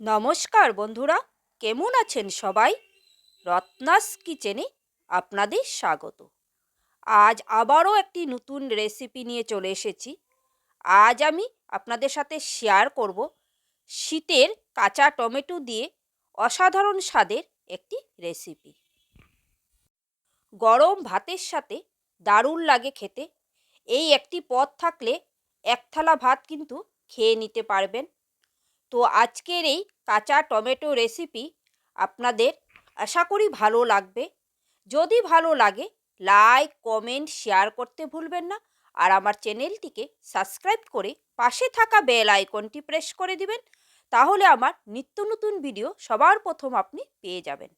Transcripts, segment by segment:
নমস্কার বন্ধুরা, কেমন আছেন সবাই? রত্নাস কিচেনে আপনাদের স্বাগত। আজ আবারও একটি নতুন রেসিপি নিয়ে চলে এসেছি। আজ আমি আপনাদের সাথে শেয়ার করব শীতের কাঁচা টমেটো দিয়ে অসাধারণ স্বাদের একটি রেসিপি গরম ভাতের সাথে দারুণ লাগে খেতে। এই একটি পদ থাকলে এক থালা ভাত কিন্তু খেয়ে নিতে পারবেন। তো আজকের এই কাঁচা টমেটো রেসিপি আপনাদের আশা করি ভালো লাগবে। যদি ভালো লাগে লাইক কমেন্ট শেয়ার করতে ভুলবেন না। আর আমার চ্যানেলটিকে সাবস্ক্রাইব করে পাশে থাকা বেল আইকনটি প্রেস করে দিবেন। তাহলে আমার নিত্য নতুন ভিডিও সবার প্রথম আপনি পেয়ে যাবেন।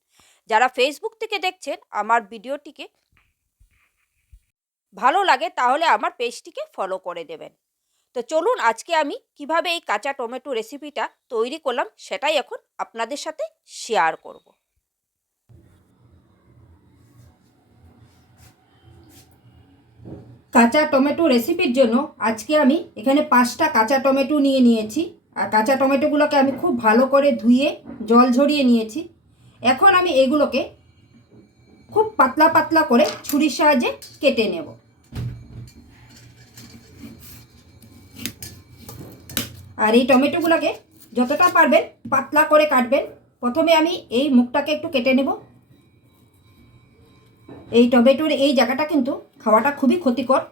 যারা ফেসবুক থেকে দেখছেন, আমার ভিডিওটিকে ভালো লাগে, তাহলে আমার পেজটিকে ফলো করে দেবেন। তো চলুন আজকে আমি কীভাবে এই কাঁচা টমেটো রেসিপিটা তৈরি করলাম সেটাই এখন আপনাদের সাথে শেয়ার করব। কাঁচা টমেটো রেসিপির জন্য আজকে আমি এখানে পাঁচটা কাঁচা টমেটো নিয়ে নিয়েছি। আর কাঁচা টমেটোগুলোকে আমি খুব ভালো করে ধুয়ে জল ঝরিয়ে নিয়েছি। এখন আমি এগুলোকে খুব পাতলা পাতলা করে ছুরির সাহায্যে কেটে নেব। আর এই টমেটোগুলোকে যতটা পারবেন পাতলা করে কাটবেন। প্রথমে আমি এই মুখটাকে একটু কেটে নেব। এই টমেটোর এই জায়গাটা কিন্তু খাওয়াটা খুবই ক্ষতিকর।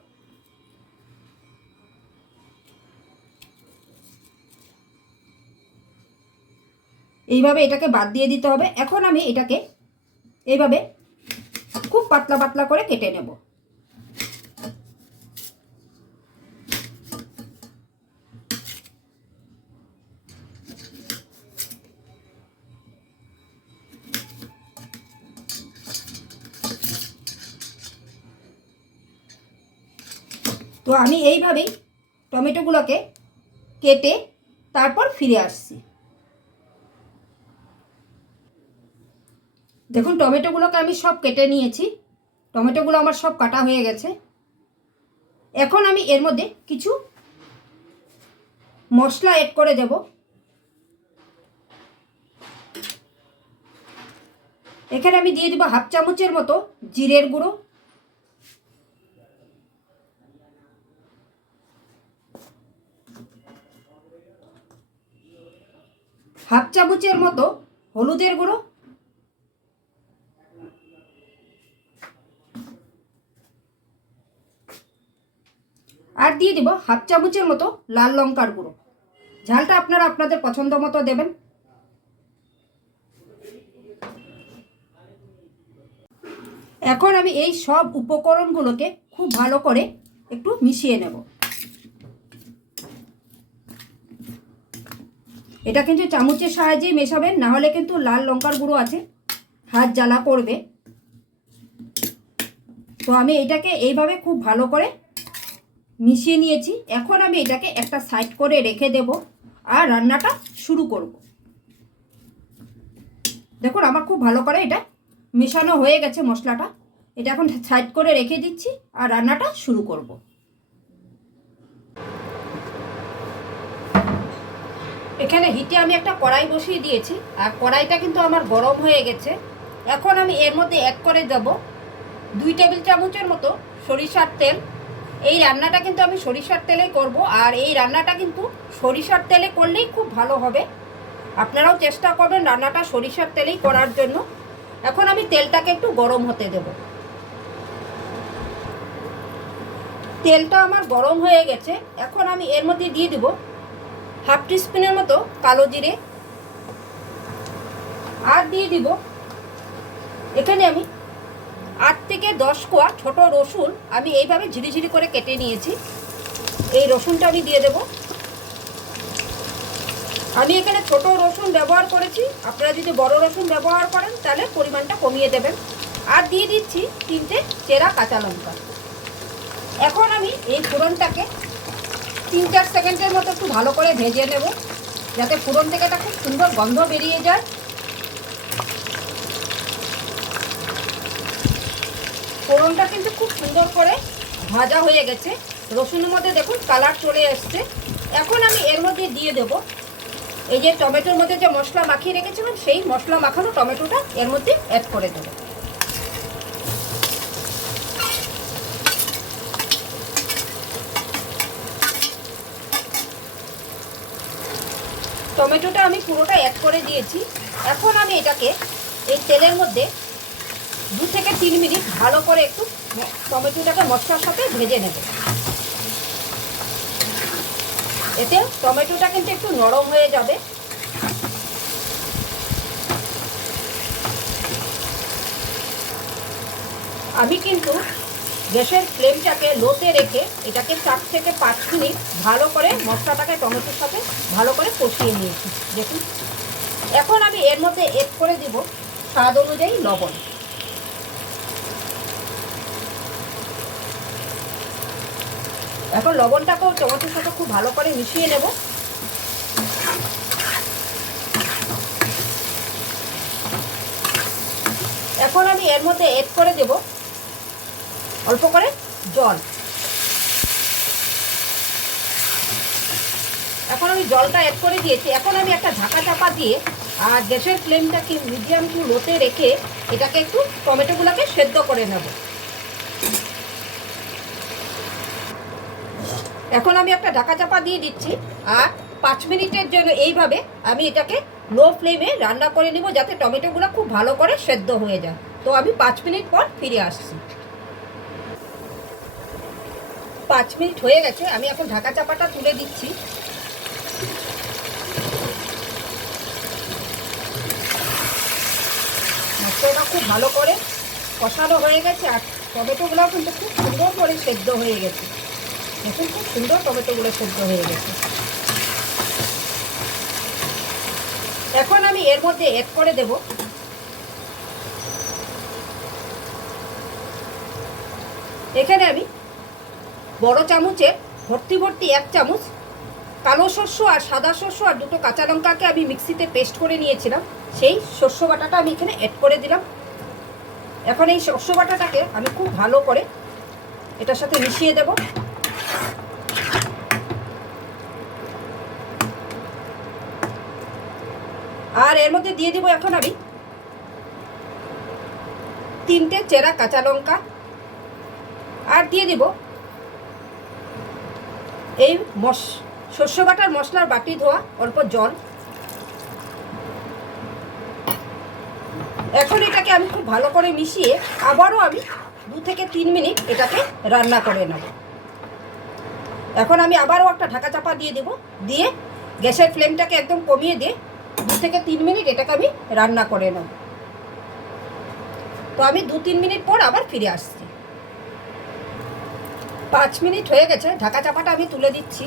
এইভাবে এটাকে বাদ দিয়ে দিতে হবে। এখন আমি এটাকে এইভাবে খুব পাতলা পাতলা করে কেটে নেব। তো আমি এইভাবেই টমেটোগুলোকে কেটে তারপর ফিরে আসছি। দেখুন, টমেটোগুলোকে আমি সব কেটে নিয়েছি। টমেটোগুলো আমার সব কাটা হয়ে গেছে। এখন আমি এর মধ্যে কিছু মশলা এড করে দেব। এখানে আমি দিয়ে দেবো হাফ চামচের মতো জিরের গুঁড়ো। চামচের মতো হলুদের গুঁড়ো। আর দিয়ে দিব হাফ চামচের মতো লাল লঙ্কার গুঁড়ো। ঝালটা আপনারা আপনাদের পছন্দ মতো দেবেন। এখন আমি এই সব উপকরণগুলোকে খুব ভালো করে একটু মিশিয়ে নেব। এটা কিন্তু চামচের সাহায্যেই মেশাবেন, না হলে কিন্তু লাল লঙ্কার গুঁড়ো আছে। হাত জ্বালা করবে। তো আমি এটাকে এইভাবে খুব ভালো করে মিশিয়ে নিয়েছি। এখন আমি এটাকে একটা সাইড করে রেখে দেব আর রান্নাটা শুরু করব। দেখুন, আমার খুব ভালো করে এটা মেশানো হয়ে গেছে মশলাটা। এটা এখন সাইড করে রেখে দিচ্ছি আর রান্নাটা শুরু করব। এখানে হিটে আমি একটা কড়াই বসিয়ে দিয়েছি, আর কড়াইটা কিন্তু আমার গরম হয়ে গেছে। এখন আমি এর মধ্যে এক করে দেব দুই টেবিল চামচের মতো সরিষার তেল। এই রান্নাটা কিন্তু আমি সরিষার তেলেই করব, আর এই রান্নাটা কিন্তু সরিষার তেলে করলেই খুব ভালো হবে। আপনারাও চেষ্টা করবেন রান্নাটা সরিষার তেলেই করার জন্য। এখন আমি তেলটাকে একটু গরম হতে দেব। তেলটা আমার গরম হয়ে গেছে, এখন আমি এর মধ্যে দিয়ে দিব হাফ টিস্পুনের মতো কালো জিরে আর দিয়ে দিব। এখানে আমি আট থেকে দশ কোয়া ছোট রসুন আমি এইভাবে ঝিরিঝিরি করে কেটে নিয়েছি। এই রসুনটা আমি দিয়ে দেব। আমি এখানে ছোট রসুন ব্যবহার করেছি। আপনারা যদি বড় রসুন ব্যবহার করেন, তাহলে পরিমাণটা কমিয়ে দেবেন। আর দিয়ে দিচ্ছি তিনটে চেরা কাঁচা লঙ্কা। এখন আমি এই ফোড়নটাকে তিন চার সেকেন্ডের মতো একটু ভালো করে ভেজে নেব, যাতে ফোড়ন থেকে একটা খুব সুন্দর গন্ধ বেরিয়ে যায়। ফোড়নটা কিন্তু খুব সুন্দর করে ভাজা হয়ে গেছে। রসুনের মধ্যে দেখুন কালার চলে এসছে। এখন আমি এর মধ্যে দিয়ে দেব। এই যে টমেটোর মধ্যে যে মশলা মাখিয়ে রেখেছিলাম, সেই মশলা মাখানো টমেটোটা এর মধ্যে অ্যাড করে দেবো। টমেটোটা আমি পুরোটা অ্যাড করে দিয়েছি। এখন আমি এটাকে এই তেলের মধ্যে দু থেকে তিন মিনিট ভালো করে একটু টমেটোটাকে মশলার সাথে ভেজে নেব। এতে টমেটোটা কিন্তু একটু নরম হয়ে যাবে। আমি কিন্তু গ্যাসের ফ্লেমটাকে লোতে রেখে এটাকে চার থেকে পাঁচ মিনিট ভালো করে মশলাটাকে টমেটোর সাথে ভালো করে কষিয়ে নিয়েছি। দেখুন। এখন আমি এর মধ্যে এড করে দিব স্বাদ অনুযায়ী লবণ। এখন লবণটাকেও টমেটোর সাথে খুব ভালো করে মিশিয়ে নেব। এখন আমি এর মধ্যে এড করে দেব অল্প করে জল। এখন আমি জলটা অ্যাড করে দিয়েছি। এখন আমি একটা ঢাকা চাপা দিয়ে, আর গ্যাসের ফ্লেমটাকে মিডিয়াম টু লোতে রেখে এটাকে একটু টমেটোগুলোকে সেদ্ধ করে নেব। এখন আমি একটা ঢাকা চাপা দিয়ে দিচ্ছি, আর পাঁচ মিনিটের জন্য এইভাবে আমি এটাকে লো ফ্লেমে রান্না করে নেব যাতে টমেটোগুলো খুব ভালো করে সেদ্ধ হয়ে যায়। তো আমি পাঁচ মিনিট পর ফিরে আসছি। পাঁচ মিনিট হয়ে গেছে, আমি এখন ঢাকা চাপাটা তুলে দিচ্ছি। মশলাটা খুব ভালো করে কষানো হয়ে গেছে, আর টমেটোগুলোও কিন্তু খুব সুন্দর করে সেদ্ধ হয়ে গেছে। দেখুন, খুব সুন্দর টমেটোগুলো সেদ্ধ হয়ে গেছে। এখন আমি এর মধ্যে এড করে দেব। এখানে আমি বড় চামচের ভর্তি ভর্তি এক চামচ কালো শস্য আর সাদা শস্য আর দুটো কাঁচা লঙ্কাকে আমি মিক্সিতে পেস্ট করে নিয়েছিলাম। সেই শস্য বাটাটা আমি এখানে অ্যাড করে দিলাম। এখন এই শস্য বাটাটাকে আমি খুব ভালো করে এটার সাথে মিশিয়ে দেব। আর এর মধ্যে দিয়ে দিব এখন আমি তিনটে চেরা কাঁচা লঙ্কা। আর দিয়ে দিব এই মশ শস্য বাটার মশলার বাটি ধোয়া, অল্প জল। এখন এটাকে আমি খুব ভালো করে মিশিয়ে আবারও আমি দু থেকে তিন মিনিট এটাকে রান্না করে নেব। এখন আমি আবারও একটা ঢাকা চাপা দিয়ে দেব। দিয়ে গ্যাসের ফ্লেমটাকে একদম কমিয়ে দিয়ে দু থেকে তিন মিনিট এটাকে আমি রান্না করে নেব। তো আমি দু তিন মিনিট পর আবার ফিরে আসছি। পাঁচ মিনিট হয়ে গেছে, ঢাকা চাপাটা আমি তুলে দিচ্ছি।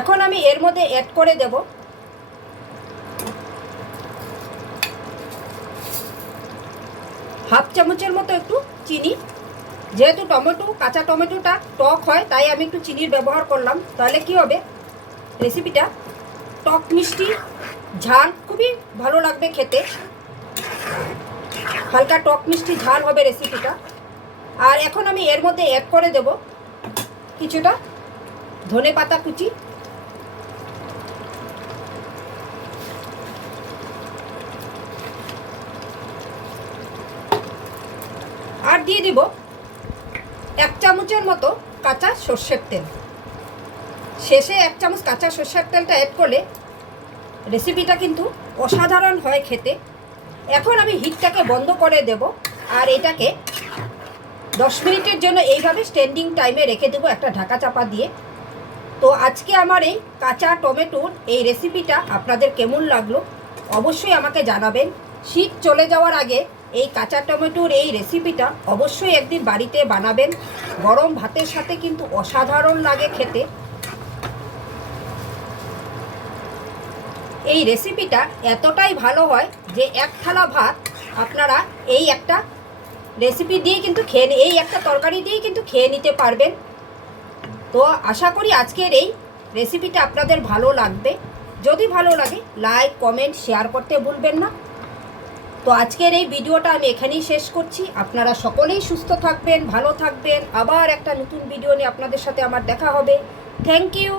এখন আমি এর মধ্যে অ্যাড করে দেব। হাফ চামচের মতো একটু চিনি। যেহেতু টমেটো, কাঁচা টমেটোটা টক হয়, তাই আমি একটু চিনির ব্যবহার করলাম। তাহলে কি হবে? রেসিপিটা টক মিষ্টি, ঝাল, খুবই ভালো লাগবে খেতে। হালকা টক মিষ্টি ঝাল হবে রেসিপিটা আর এখন আমি এর মধ্যে অ্যাড করে দেব কিছুটা ধনে পাতা কুচি। আর দিয়ে দিব এক চামচের মতো কাঁচা সর্ষের তেল। শেষে এক চামচ কাঁচা সর্ষের তেলটা অ্যাড করলে রেসিপিটা কিন্তু অসাধারণ হয় খেতে। এখন আমি হিটটাকে বন্ধ করে দেব আর এটাকে দশ মিনিটের জন্য এইভাবে স্ট্যান্ডিং টাইমে রেখে দেবো একটা ঢাকা চাপা দিয়ে। তো আজকে আমার এই কাঁচা টমেটোর এই রেসিপিটা আপনাদের কেমন লাগল অবশ্যই আমাকে জানাবেন। শীত চলে যাওয়ার আগে এই কাঁচা টমেটোর এই রেসিপিটা অবশ্যই একদিন বাড়িতে বানাবেন। গরম ভাতের সাথে কিন্তু অসাধারণ লাগে খেতে। এই রেসিপিটা এতটাই ভালো হয় যে এক থালা ভাত আপনারা এই একটা রেসিপি দিয়ে কিন্তু খেয়ে এই একটা তরকারি দিয়ে কিন্তু খেয়ে নিতে পারবেন। তো আশা করি আজকের এই রেসিপিটা আপনাদের ভালো লাগবে। যদি ভালো লাগে লাইক কমেন্ট শেয়ার করতে ভুলবেন না। তো আজকের এই ভিডিওটা আমি এখানেই শেষ করছি। আপনারা সকলেই সুস্থ থাকবেন, ভালো থাকবেন। আবার একটা নতুন ভিডিও নিয়ে আপনাদের সাথে আমার দেখা হবে। Thank you